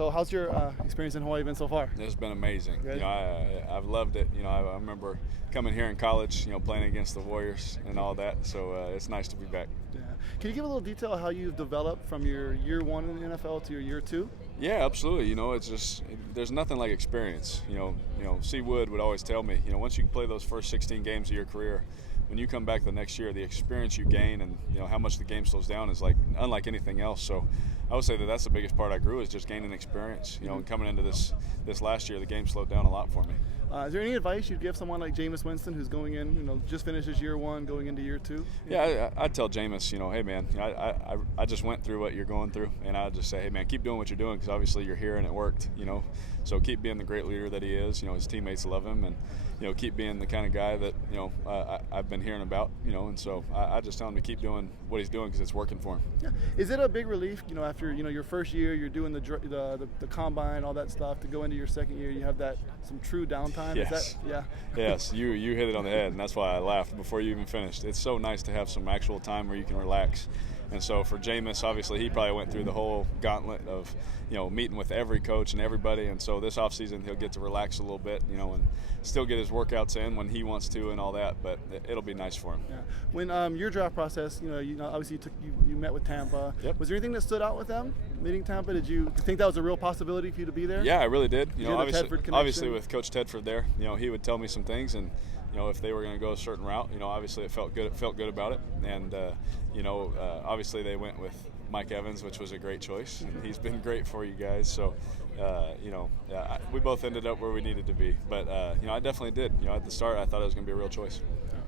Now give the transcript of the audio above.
So how's your experience in Hawaii been so far? It's been amazing. Good. I've loved it. I remember coming here in college, playing against the Warriors and all that. So it's nice to be back. Yeah. Can you give a little detail of how you've developed from your year one in the NFL to your year two? Yeah, absolutely. It's just there's nothing like experience. C. Wood would always tell me, once you play those first 16 games of your career, when you come back the next year, the experience you gain and how much the game slows down is unlike anything else. So I would say that's the biggest part I grew is just gaining experience. And coming into this last year, the game slowed down a lot for me. Is there any advice you'd give someone like Jameis Winston who's going in, just finished his year one, going into year two? Yeah, I'd tell Jameis, hey man, I just went through what you're going through, and I'd just say, hey man, keep doing what you're doing because obviously you're here and it worked, So keep being the great leader that he is. His teammates love him, and keep being the kind of guy that I've been hearing about, and so I just tell him to keep doing what he's doing because it's working for him. Yeah. Is it a big relief, after your first year, you're doing the combine, all that stuff, to go into your second year, you have that some true downtime? Yes. Yes, you hit it on the head, and that's why I laughed before you even finished. It's so nice to have some actual time where you can relax. And so for Jameis, obviously, he probably went through the whole gauntlet of, meeting with every coach and everybody. And so this offseason, he'll get to relax a little bit, and still get his workouts in when he wants to and all that. But it'll be nice for him. Yeah. When your draft process, obviously you met with Tampa. Yep. Was there anything that stood out with them meeting Tampa? Did you think that was a real possibility for you to be there? Yeah, I really did. Obviously with Coach Tedford there, he would tell me some things and. If they were going to go a certain route, obviously it felt good. It felt good about it, and obviously they went with Mike Evans, which was a great choice, and he's been great for you guys. So, we both ended up where we needed to be, but I definitely did. At the start, I thought it was going to be a real choice.